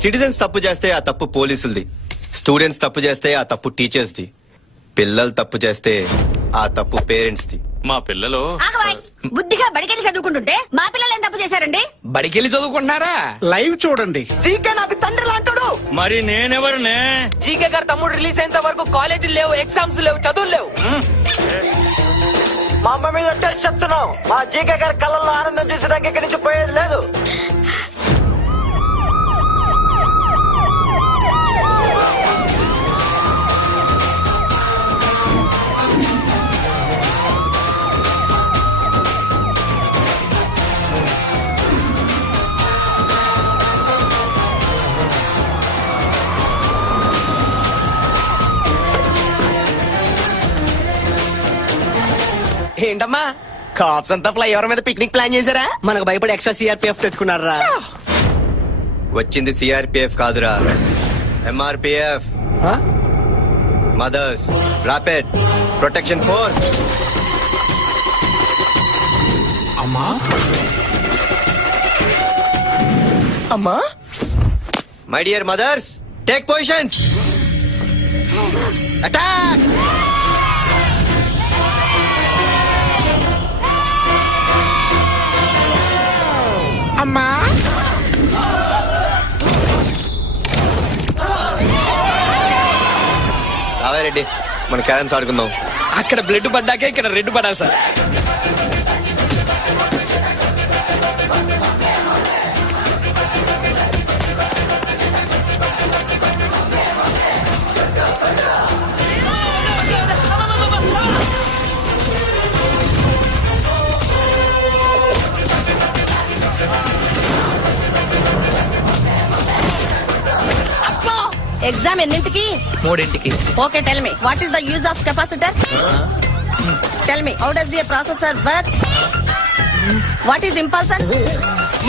Citizens తప్పు చేస్తే ఆ తప్పు పోలీసులది, స్టూడెంట్స్ తప్పు చేస్తే ఆ తప్పు టీచర్స్ది, పిల్లలు తప్పు చేస్తే ఆ తప్పు పేరెంట్స్ది. మా పిల్లలు బుద్ధిగా బడికెళ్ళి చదువుకుంటుంటే మా పిల్లలు ఏం తప్పు చేశారండి? బడికెళ్ళి చదువుకుంటున్నారా? లైవ్ చూడండి. జీకే నాకు తండ్రి లాంటాడు. మరి నేనెవరినే? జీకే గారు తమ్ముడు రిలీజ్ అయ్యేంత వరకు కాలేజీలు లేవు, ఎగ్జామ్స్ లేవు, చదువులు లేవు. మా అమ్మ మీద టెస్ట్ చెప్తున్నాం. మా జీకే గారి కళ్ళల్లో ఆనందం చూసేదానికి ఇక్కడి నుంచి పోయేది లేదు. ఏంటమ్మా కాప్స్ అంతా ఫ్లైఓవర్ మీద పిక్నిక్ ప్లాన్ చేశారా? మనకు భయపడి ఎక్స్ట్రా సిఆర్పిఎఫ్ తెచ్చుకున్నారా? వచ్చింది సిఆర్పిఎఫ్ కాదురా, MRPF, mothers rapid protection force. అమ్మా అమ్మా my dear mothers, take positions, attack. అమ్మా రావారెడ్డి, మన క్యారమ్స్ ఆడుకుందాం. అక్కడ బ్లడ్ పడ్డాకే ఇక్కడ రెడ్ పడాలి సార్. ఎగ్జామ్ ఎన్నింటికి? 3 okay, tell me what is the use of capacitor? Tell me how does a processor works? What is impulsion?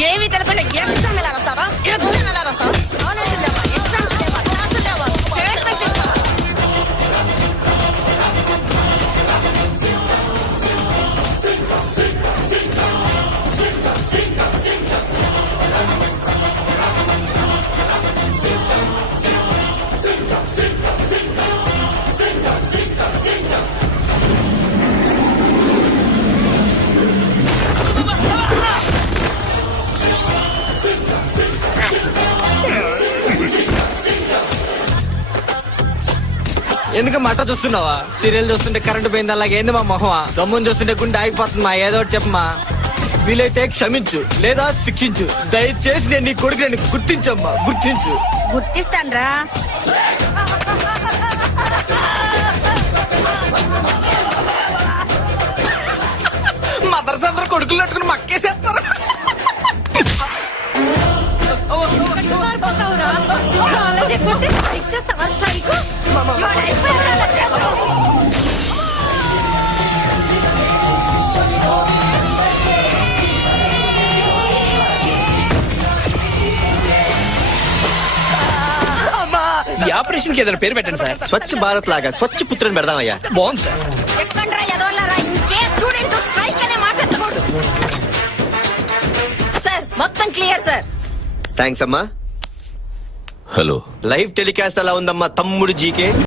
ఏవి తెలుగుంటే ఎగ్జామ్ ఎలా రాస్తావా? ఎగ్జామ్ ఎలా రాస్తావా? నాలెడ్జ్ లేవా? ఎగ్జామ్స్ లేవా? క్లాసులు లేవా? స్టేట్మెంట్ ఇస్తావా? ఎందుకు మట చూస్తున్నావా? సీరియల్ చూస్తుంటే కరెంటు పోయింది అలాగే ఏంది మా మొహమా? గమ్ముని చూస్తుంటే గుండె ఆగిపోతుందమ్మా. ఏదో ఒకటి చెప్పమ్మా. వీలైతే క్షమించు లేదా శిక్షించు. దయచేసి నేను నీ కొడుకు నేను గుర్తించమ్మా, గుర్తించు. గుర్తిస్తాన్రా. మదర్స్ అందరూ కొడుకులు పెట్టుకుని మక్కేసేస్తారు. కాలేజ్ ఎక్కొట్టి ఇచ్చేస్తావా స్ట్రైక్? ఈ ఆపరేషన్ కి ఏదైనా పేరు పెట్టండి సార్. స్వచ్ఛ భారత్ లాగా స్వచ్ఛ పుత్రని పెడదామయ్యా. బాగుంది సార్. ఎక్కండ్రా ఎదవల్లారా, ఇంకే స్టూడెంట్ స్ట్రైక్ అనే మాట ఎత్తకూడదు. సార్ మొత్తం క్లియర్ సార్. థ్యాంక్స్ అమ్మా. హలో, లైవ్ టెలికాస్ట్ అలా ఉందమ్మా తమ్ముడు జీకే.